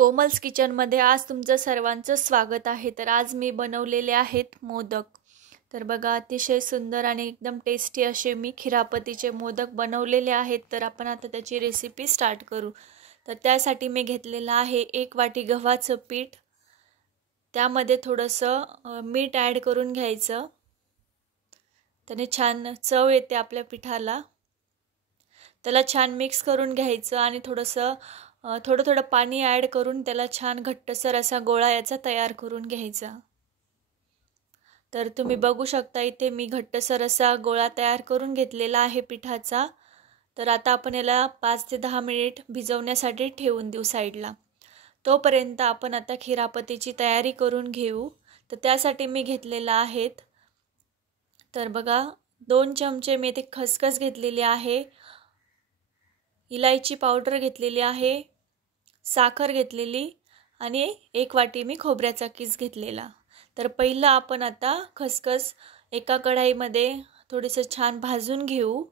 कोमल्स किचनमध्ये आज तुमचं सर्वांचं स्वागत आहे। तर आज मी बनवलेले आहेत मोदक। तर बघा, अतिशय सुंदर आणि एकदम टेस्टी असे मी खिरापतीचे मोदक बनवलेले आहेत। तर आपण आता त्याची रेसिपी स्टार्ट करू। तर त्यासाठी मी घेतलेलं आहे 1 वाटी गव्हाचं पीठ। त्यामध्ये थोडंसं मीठ ॲड करून घ्यायचं, त्याने छान चव येते आपल्या पिठाला। त्याला छान मिक्स करून घ्यायचं आणि थोडं थोडं पाणी ॲड करून त्याला छान घट्टसर असा गोळा याचा तयार करून घ्यायचा। तर तुम्ही बघू शकता इथे मी घट्टसर असा गोळा तयार करून घेतलेला आहे पिठाचा। तर आता आपण याला 5 ते 10 मिनिट भिजवण्यासाठी ठेवून देऊ साईडला। तोपर्यंत आपण आता खिरापतीची तयारी करून घेऊ। तर त्यासाठी मी घेतलेला आहेत, तर बघा 2 चमचे मी इथे खसखस घेतलेली आहे, इलायची पावडर घेतलेली आहे, साखर घेतलेली आणि 1 वाटी मी खोबऱ्याचा किस घेतलेला। तर पहिलं आपण आता खसखस एका कढईमध्ये थोडेसे छान भाजून घेऊ।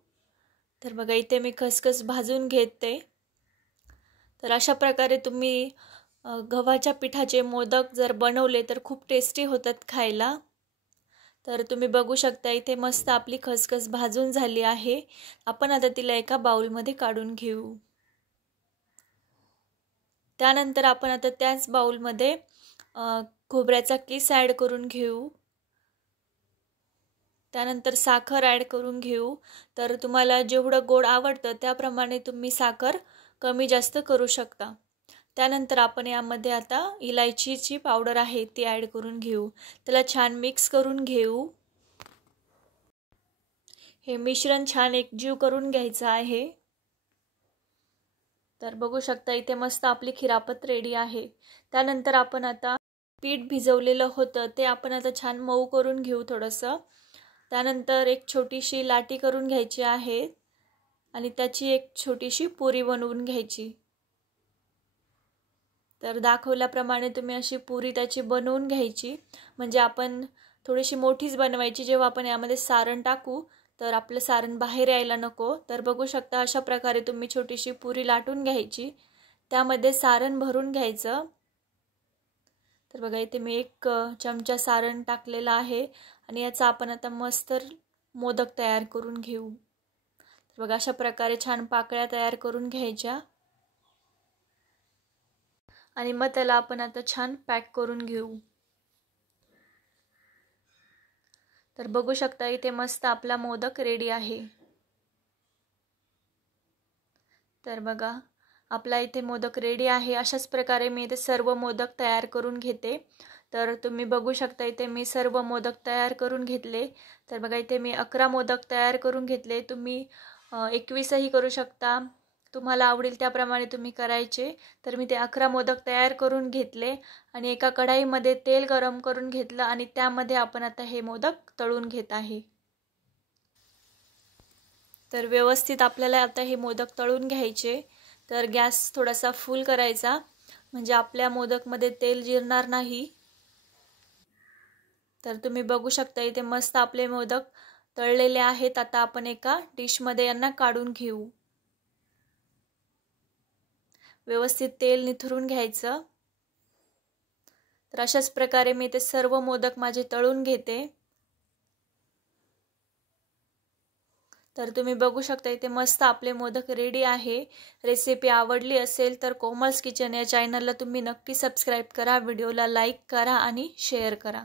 तर बघा इथे मी खसखस भाजून घेते। तर अशा प्रकारे तुम्ही गव्हाच्या पिठाचे मोदक जर बनवले तर खूप टेस्टी होतात खायला। तर तुम्ही बघू शकता इथे मस्त आपली खसखस भाजून झाली आहे। आपण आता तिला एका बाउलमध्ये काढून घेऊ। त्यानंतर आपण आता त्याच बाउलमध्ये खोबऱ्याचा किस ॲड करून घेऊ। त्यानंतर साखर ॲड करून घेऊ। तर तुम्हाला जेवढं गोड आवडतं त्याप्रमाणे तुम्ही साखर कमी जास्त करू शकता। त्यानंतर आपण यामध्ये आता इलायचीची पावडर आहे ती ॲड करून घेऊ। त्याला छान मिक्स करून घेऊ। हे मिश्रण छान एकजीव करून घ्यायचं आहे। तर बघू शकता इथे मस्त आपली खिरापत रेडी आहे। त्यानंतर आपण आता पीठ भिजवलेलं होतं ते आपण आता छान मऊ करून घेऊ थोडंसं। त्यानंतर एक छोटीशी लाटी करून घ्यायची आहे आणि त्याची एक छोटीशी पुरी बनवून घ्यायची। तर दाखवल्याप्रमाणे तुम्ही अशी पुरी त्याची बनवून घ्यायची, म्हणजे आपण थोडीशी मोठीच बनवायची। जेव्हा आपण यामध्ये सारण टाकू तर आपलं सारण बाहेर यायला नको। तर बघू शकता अशा प्रकारे तुम्ही छोटीशी पुरी लाटून घ्यायची, त्यामध्ये सारण भरून घ्यायचं। तर बघा इथे मी 1 चमचा सारण टाकलेला आहे आणि याचा आपण आता मस्त मोदक तयार करून घेऊ। तर बघा अशा प्रकारे छान पाकळ्या तयार करून घ्यायच्या आणि मग त्याला आपण आता छान पॅक करून घेऊ। तर बघू शकता इथे मस्त आपला मोदक रेडी आहे। तर बघा आपला इथे मोदक रेडी आहे। अशाच प्रकारे मी इथे सर्व मोदक तयार करून घेते। तर तुम्ही बघू शकता इथे मी सर्व मोदक तयार करून घेतले। तर बघा इथे मी 11 मोदक तयार करून घेतले। तुम्ही 21ही करू शकता, तुम्हाला आवडेल त्याप्रमाणे तुम्ही करायचे। तर मी ते 11 मोदक तयार करून घेतले आणि एका कढईमध्ये तेल गरम करून घेतलं आणि त्यामध्ये आपण आता हे मोदक तळून घेत आहे। तर व्यवस्थित आपल्याला आता हे मोदक तळून घ्यायचे। तर गॅस थोडासा फुल करायचा, म्हणजे आपल्या मोदकमध्ये तेल जिरणार नाही। तर तुम्ही बघू शकता इथे मस्त आपले मोदक तळलेले आहेत। आता आपण एका डिशमध्ये यांना काढून घेऊ। व्यवस्थित तेल निथरून घ्यायचं। तर अशाच प्रकारे मी ते सर्व मोदक माझे तळून घेते। तर तुम्ही बघू शकता इथे मस्त आपले मोदक रेडी आहे। रेसिपी आवडली असेल तर कोमल्स किचन या चॅनलला तुम्ही नक्की सबस्क्राईब करा, व्हिडिओला लाईक करा आणि शेअर करा।